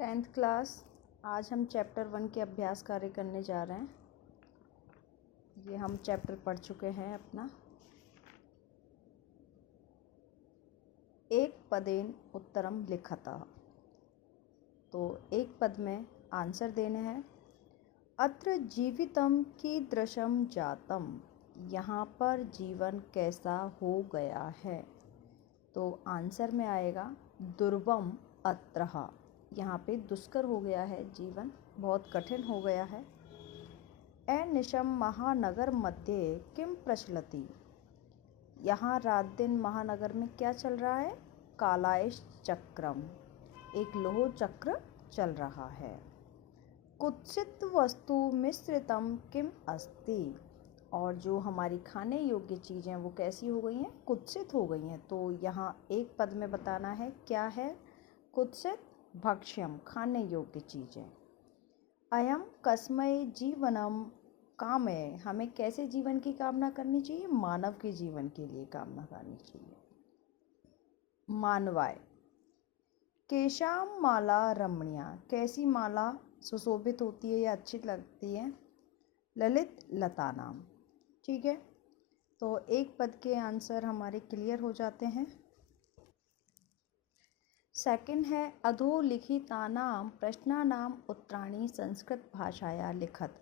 10th class. आज हम chapter 1 के अभ्यास कार्य करने जा रहे हैं। ये हम चैप्टर पढ़ चुके हैं अपना। एक पदेन उत्तरम लिखतः, तो एक पद में आंसर देने हैं। अत्र जीवितम कीदृशम जातम, यहाँ पर जीवन कैसा हो गया है। तो आंसर में आएगा दुर्वम अत्रः, यहाँ पे दुष्कर हो गया है, जीवन बहुत कठिन हो गया है। अनिशम महानगर मध्ये किम प्रचलति, यहाँ रात दिन महानगर में क्या चल रहा है। कालायश चक्रम, एक लोह चक्र चल रहा है। कुत्सित वस्तु मिश्रितम किम अस्ति, और जो हमारी खाने योग्य चीज़ें वो कैसी हो गई हैं, कुत्सित हो गई हैं। तो यहाँ एक पद में बताना है क्या है कुत्सित। भक्ष्यम, खाने योग्य चीज़ें। अयम कस्मय जीवनम कामय, हमें कैसे जीवन की कामना करनी चाहिए, मानव के जीवन के लिए कामना करनी चाहिए। मानवाय केशाम माला रमणीया, कैसी माला सुशोभित होती है या अच्छी लगती है। ललित लता नाम, ठीक है। तो एक पद के आंसर हमारे क्लियर हो जाते हैं। सेकंड है अधोलिखितानाम प्रश्नानाम उत्तराणि संस्कृत भाषाया लिखत,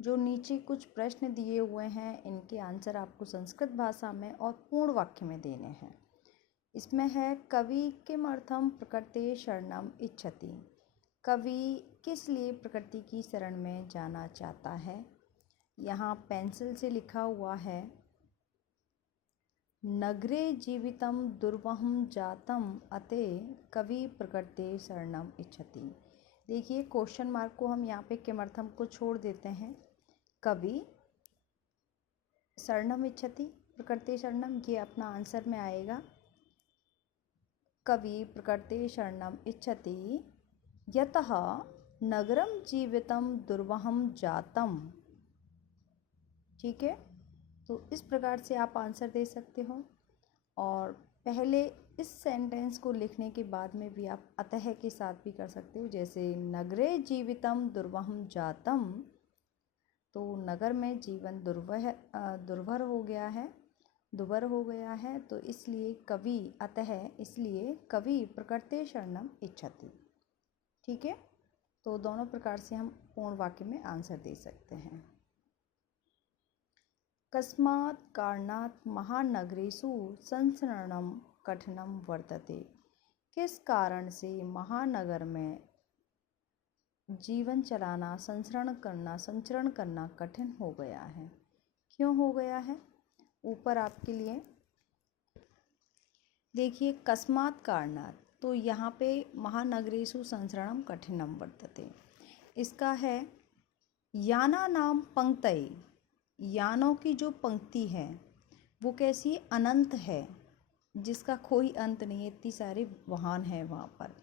जो नीचे कुछ प्रश्न दिए हुए हैं इनके आंसर आपको संस्कृत भाषा में और पूर्ण वाक्य में देने हैं। इसमें है कवि किमर्थम प्रकृते शरणम इच्छति, कवि किस लिए प्रकृति की शरण में जाना चाहता है। यहाँ पेंसिल से लिखा हुआ है नगरे जीवितम दुर्वहम जातम अते कवि प्रकृते शरणम इच्छति। देखिए क्वेश्चन मार्क को हम यहाँ पे किमर्थम को छोड़ देते हैं। कवि शरणम इच्छति, प्रकृते शरणम, ये अपना आंसर में आएगा। कवि प्रकृते शरणम इच्छति यतः नगरम जीवितम दुर्वहम जातम, ठीक है। तो इस प्रकार से आप आंसर दे सकते हो। और पहले इस सेंटेंस को लिखने के बाद में भी आप अतः के साथ भी कर सकते हो, जैसे नगरे जीवितम दुर्वहम जातम, तो नगर में जीवन दुर्भर हो गया है, दुर्भर हो गया है, तो इसलिए कवि अतः, इसलिए कवि प्रकृते शरणम इच्छति, ठीक है। तो दोनों प्रकार से हम पूर्ण वाक्य में आंसर दे सकते हैं। कस्मात् कारणात् महानगरेषु संचरणं कठिनं वर्तते, किस कारण से महानगर में जीवन चलाना, संचरण करना कठिन हो गया है, क्यों हो गया है। ऊपर आपके लिए देखिए कस्मात् कारणात्, तो यहाँ पे महानगरेषु संचरणं कठिनं वर्तते, इसका है यानानां पंक्तये, यानों की जो पंक्ति है वो कैसी अनंत है, जिसका कोई अंत नहीं है, इतनी सारे वाहन हैं वहाँ पर।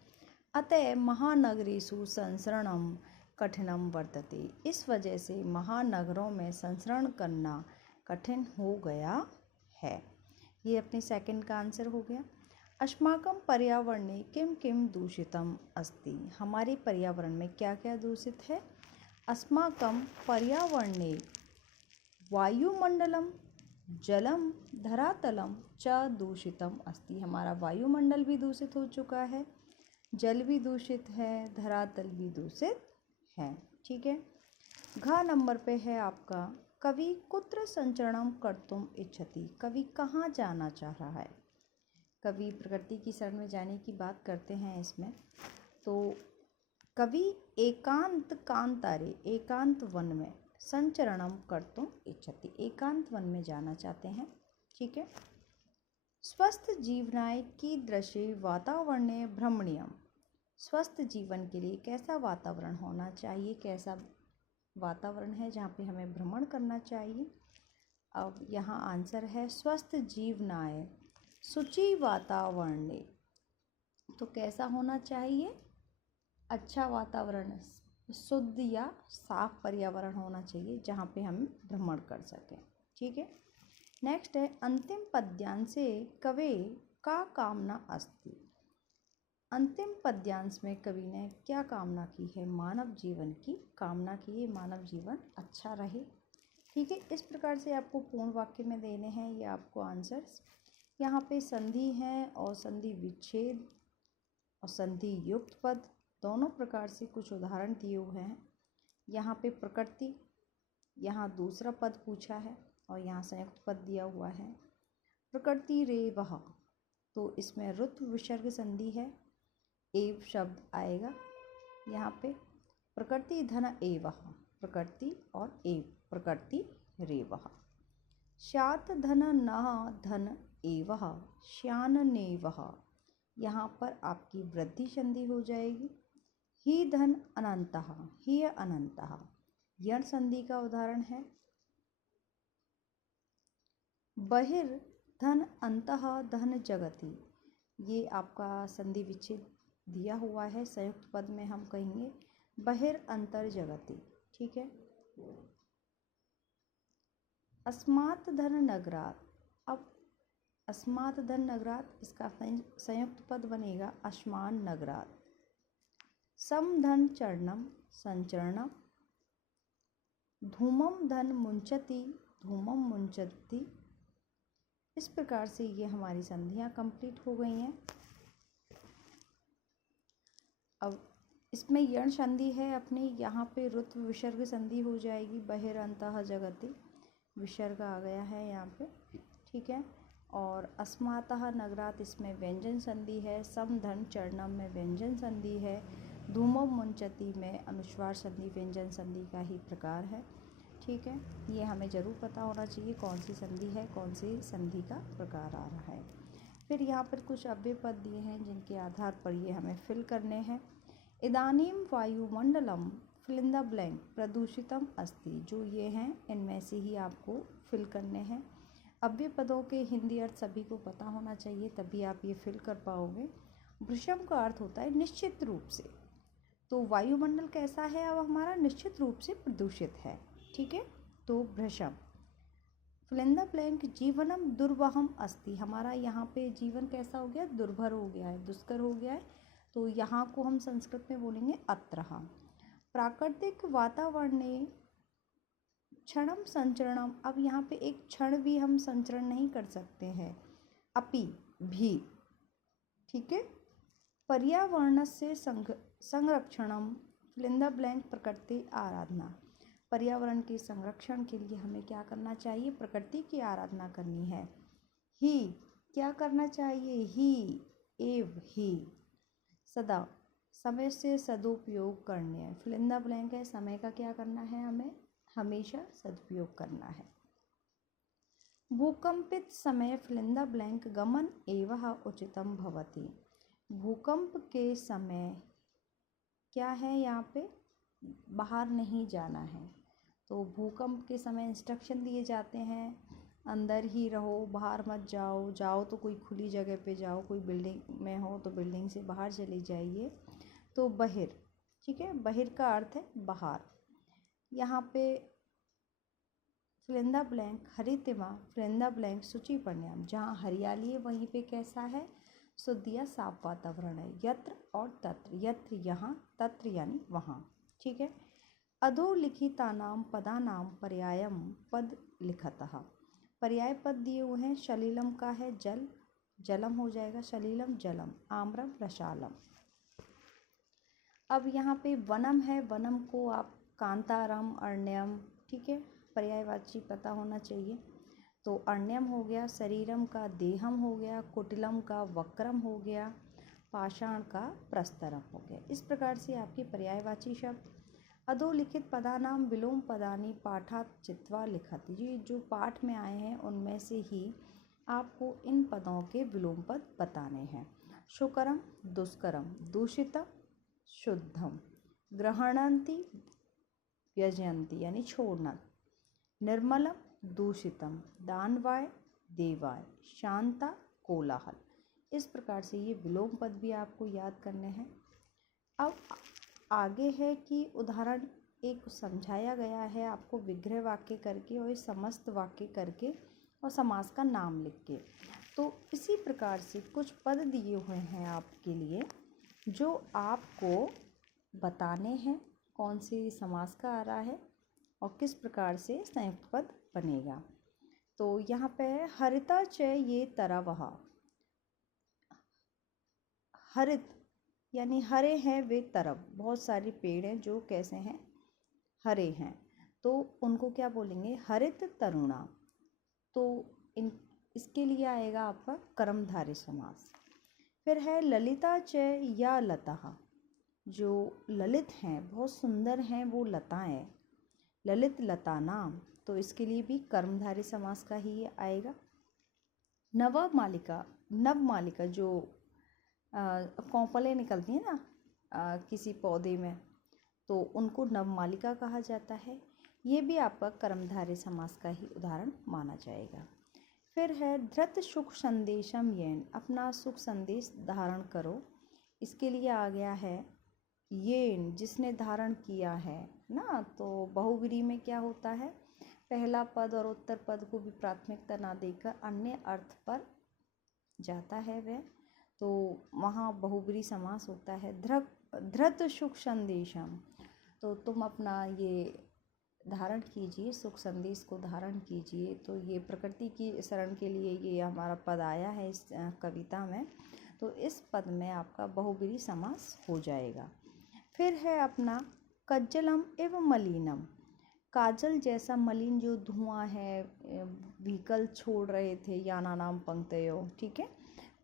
अतः महानगरेषु संचरणम कठिनम वर्तते, इस वजह से महानगरों में संचरण करना कठिन हो गया है। ये अपने सेकंड का आंसर हो गया। अस्माकं पर्यावरणे किम किम दूषितम अस्ति, हमारे पर्यावरण में क्या क्या दूषित है। अस्माकं पर्यावरणे वायुमंडलम जलम धरातलम च दूषितम अस्ति, हमारा वायुमंडल भी दूषित हो चुका है, जल भी दूषित है, धरातल भी दूषित है, ठीक है। घ नंबर पे है आपका कवि कुत्र संचरणम कर्तुम इच्छति, कवि कहाँ जाना चाह रहा है। कवि प्रकृति की शरण में जाने की बात करते हैं इसमें। तो कवि एकांत कांतारे, एकांत वन में, संचरणम कर्तुम इच्छति, एकांत वन में जाना चाहते हैं, ठीक है। स्वस्थ जीवनाय कीदृशे वातावरणे भ्रमणीयम, स्वस्थ जीवन के लिए कैसा वातावरण होना चाहिए, कैसा वातावरण है जहाँ पे हमें भ्रमण करना चाहिए। अब यहाँ आंसर है स्वस्थ जीवनाय शुचि वातावरणे, तो कैसा होना चाहिए, अच्छा वातावरण, शुद्ध या साफ पर्यावरण होना चाहिए जहाँ पे हम भ्रमण कर सकें, ठीक है। नेक्स्ट है अंतिम पद्यांशे कवे का कामना अस्ति, अंतिम पद्यांश में कवि ने क्या कामना की है? मानव जीवन की कामना की है, मानव जीवन अच्छा रहे। ठीक है, इस प्रकार से आपको पूर्ण वाक्य में देने हैं ये आपको आंसर्स। यहाँ पे संधि है और संधि विच्छेद और संधि युक्त पद दोनों प्रकार से कुछ उदाहरण दिए हुए हैं। यहाँ पे प्रकृति, यहाँ दूसरा पद पूछा है और यहाँ संयुक्त पद दिया हुआ है। प्रकृति रेवः, तो इसमें ऋत्व विसर्ग संधि है, एव शब्द आएगा यहाँ पे। प्रकृति धन एवः, प्रकृति और एव, प्रकृति रेवः। श्यात धन न धन एवः, श्याननेवः, यहाँ पर आपकी वृद्धि संधि हो जाएगी। ही धन अनंतः, ही अनंतः, यण संधि का उदाहरण है। बहिर् धन अंतः धन जगति, ये आपका संधि विच्छेद दिया हुआ है। संयुक्त पद में हम कहेंगे बहिर् अंतर जगति। ठीक है। अस्मात् धन नगरात्, अब अस्मात् धन नगरात्, इसका संयुक्त पद बनेगा अश्मान नगरात्। सम धन चरणम संचरणम, धूमम धन मुंचति धूमम मुंचति। इस प्रकार से ये हमारी संधियाँ कंप्लीट हो गई हैं। अब इसमें यण संधि है अपनी, यहाँ पे ऋत्व विसर्ग संधि हो जाएगी। बहिर् अंतः जगति, विसर्ग आ गया है यहाँ पे। ठीक है। और अस्मातः नगरात्, इसमें व्यंजन संधि है। सम धन चरणम में व्यंजन संधि है। धूमम मुंचति में अनुस्वार संधि व्यंजन संधि का ही प्रकार है। ठीक है, ये हमें ज़रूर पता होना चाहिए कौन सी संधि है, कौन सी संधि का प्रकार आ रहा है। फिर यहाँ पर कुछ अव्यय पद दिए हैं जिनके आधार पर ये हमें फिल करने हैं। इदानीम वायुमंडलम फिल इन द ब्लैंक प्रदूषितम अस्ति, जो ये हैं इनमें से ही आपको फिल करने हैं। अव्यय पदों के हिंदी अर्थ सभी को पता होना चाहिए, तभी आप ये फिल कर पाओगे। भृशम का अर्थ होता है निश्चित रूप से, तो वायुमंडल कैसा है अब हमारा? निश्चित रूप से प्रदूषित है। ठीक है, तो भृशम। फिल इन द ब्लैंक जीवनम दुर्वहम अस्ति, हमारा यहाँ पे जीवन कैसा हो गया? दुर्भर हो गया है, दुष्कर हो गया है। तो यहाँ को हम संस्कृत में बोलेंगे अत्रः। प्राकृतिक वातावरणे क्षणम संचरणम, अब यहाँ पे एक क्षण भी हम संचरण नहीं कर सकते हैं, अपि भी। ठीक है। पर्यावरण से संरक्षणम फिल इन द ब्लैंक प्रकृति आराधना, पर्यावरण के संरक्षण के लिए हमें क्या करना चाहिए? प्रकृति की आराधना करनी है। ही, क्या करना चाहिए? ही एव ही। सदा, समय से सदुपयोग करने है। फिल इन द ब्लैंक है, समय का क्या करना है? हमें हमेशा सदुपयोग करना है। भूकंपित समय फिल इन द ब्लैंक गमन एवं उचितम भवति, भूकंप के समय क्या है? यहाँ पे बाहर नहीं जाना है। तो भूकंप के समय इंस्ट्रक्शन दिए जाते हैं, अंदर ही रहो, बाहर मत जाओ, जाओ तो कोई खुली जगह पे जाओ, कोई बिल्डिंग में हो तो बिल्डिंग से बाहर चले जाइए। तो बहिर, ठीक है, बहिर का अर्थ है बाहर। यहाँ पे फिल इन द ब्लैंक हरितिमा फिल इन द ब्लैंक शुचिपर्ण्याम, जहाँ हरियाली है वहीं पे कैसा है? शुद्ध या साफ वातावरण है। यत्र और तत्र, यत्र यहाँ, तत्र यानी वहाँ। ठीक है। अधोलिखितानां पदानां पर्यायम पद लिखतः, पर्याय पद दिए हुए हैं। शलीलम का है जल, जलम हो जाएगा, शलीलम जलम। आम्रम रसालम। अब यहाँ पे वनम है, वनम को आप कांतारम, अरण्यम, ठीक है, पर्यायवाची पता होना चाहिए। तो अरण्यम हो गया, शरीरम का देहम हो गया, कुटिलम का वक्रम हो गया, पाषाण का प्रस्तरम हो गया। इस प्रकार से आपके पर्यायवाची शब्द। अधोलिखित पदानाम विलोम पदानी पाठात चित्वा लिखत, ये जो पाठ में आए हैं उनमें से ही आपको इन पदों के विलोम पद बताने हैं। शुकरम दुष्करम, दूषितम शुद्धम, ग्रहणंती व्यजयंती यानी छोड़ना, निर्मलम दूषितम, दानवाय देवाय, शांता कोलाहल। इस प्रकार से ये विलोम पद भी आपको याद करने हैं। अब आगे है कि उदाहरण एक समझाया गया है आपको विग्रह वाक्य करके और समस्त वाक्य करके और समास का नाम लिख के। तो इसी प्रकार से कुछ पद दिए हुए हैं आपके लिए, जो आपको बताने हैं कौन से समास का आ रहा है और किस प्रकार से संयुक्त पद बनेगा। तो यहाँ पे है हरिता च ये तरवः। हरित यानी हरे हैं वे तरव, बहुत सारे पेड़ हैं जो कैसे हैं, हरे हैं, तो उनको क्या बोलेंगे, हरित तरुणा। तो इसके लिए आएगा आपका कर्मधारय समास। फिर है ललिता च या लता। जो ललित हैं, बहुत सुंदर हैं वो लताएं, ललित लता नाम, तो इसके लिए भी कर्मधारय समास का ही आएगा। नवमालिका, नवमालिका जो कौपलें निकलती हैं ना किसी पौधे में, तो उनको नवमालिका कहा जाता है। ये भी आपका कर्मधारय समास का ही उदाहरण माना जाएगा। फिर है धृत सुख संदेशम येन, अपना सुख संदेश धारण करो। इसके लिए आ गया है येन, जिसने धारण किया है ना। तो बहुव्रीहि में क्या होता है, पहला पद और उत्तर पद को भी प्राथमिकता ना देकर अन्य अर्थ पर जाता है वह, तो वहाँ बहुव्रीहि समास होता है। धृत सुख संदेशम, तो तुम अपना ये धारण कीजिए, सुख संदेश को धारण कीजिए। तो ये प्रकृति की शरण के लिए ये हमारा पद आया है इस कविता में, तो इस पद में आपका बहुव्रीहि समास हो जाएगा। फिर है अपना कज्जलम एवं मलिनम, काजल जैसा मलिन जो धुआं है, व्हीकल छोड़ रहे थे याना नाम पंक्तयो, ठीक है।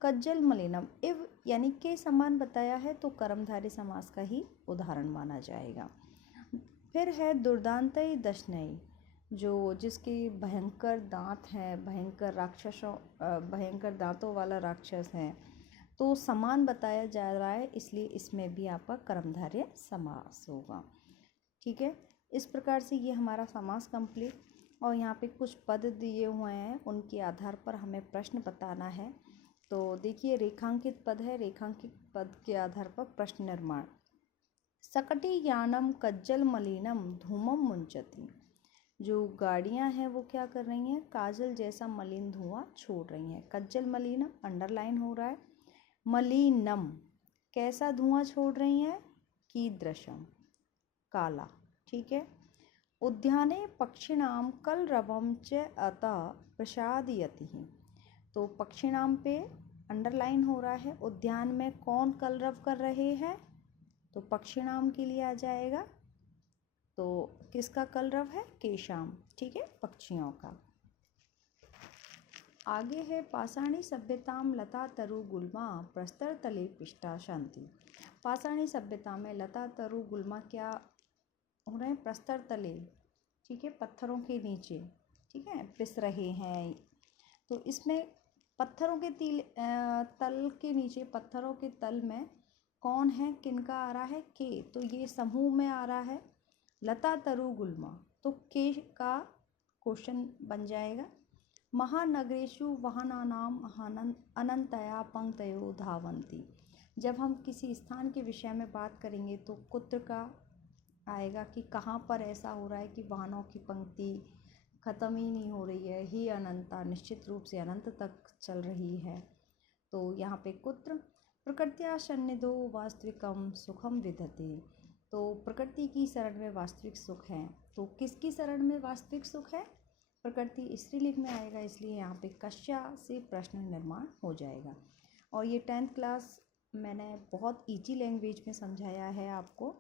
कज्जल मलिनम एव यानी के समान बताया है, तो कर्मधारय समास का ही उदाहरण माना जाएगा। फिर है दुर्दांतई दशनई, जो जिसके भयंकर दांत हैं, भयंकर दांतों वाला राक्षस है, तो समान बताया जा रहा है, इसलिए इसमें भी आपका कर्मधारय समास होगा, ठीक है। इस प्रकार से ये हमारा समास कंप्लीट। और यहाँ पे कुछ पद दिए हुए हैं, उनके आधार पर हमें प्रश्न बताना है। तो देखिए रेखांकित पद है, रेखांकित पद के आधार पर प्रश्न निर्माण। सकटी यानम कज्जल मलिनम धूमम मुंचती, जो गाड़ियां हैं वो क्या कर रही हैं, काजल जैसा मलिन धुआं छोड़ रही हैं। कज्जल मलिनम अंडरलाइन हो रहा है। मलिनम कैसा धुआं छोड़ रही हैं, कीदृशम काला, ठीक है। उद्याने पक्षिणाम कलरवम च अतः प्रसादयति, तो पक्षिणाम पे अंडरलाइन हो रहा है। उद्यान में कौन कलरव कर रहे हैं, तो पक्षिणाम के लिए आ जाएगा। तो किसका कलरव है, केशाम, ठीक है, पक्षियों का। आगे है पाषाणी सभ्यताम लता तरु गुल्मा प्रस्तर तले पिष्टा शांति। पाषाणी सभ्यता में लता तरु गुल्मा क्या हो रहे हैं, प्रस्तर तले, ठीक है, पत्थरों के नीचे, ठीक है, पिस रहे हैं। तो इसमें पत्थरों के तल के नीचे, पत्थरों के तल में कौन है, किनका आ रहा है, के, तो ये समूह में आ रहा है लता तरु गुल्मा, तो के का क्वेश्चन बन जाएगा। महानगरेषु वाहनानाम अनंतया पंक्तयो धावन्ति, जब हम किसी स्थान के विषय में बात करेंगे तो कुत्र का आएगा कि कहाँ पर ऐसा हो रहा है कि वाहनों की पंक्ति ख़त्म ही नहीं हो रही है, ही अनंता, निश्चित रूप से अनंत तक चल रही है। तो यहाँ पे कुत्र। प्रकृत्या सन्निधो वास्तविकम सुखम विदधते, तो प्रकृति की शरण में वास्तविक सुख है। तो किसकी शरण में वास्तविक सुख है, प्रकृति स्त्रीलिंग में आएगा, इसलिए यहाँ पे कस्या से प्रश्न निर्माण हो जाएगा। और ये 10th क्लास मैंने बहुत ईजी लैंग्वेज में समझाया है आपको,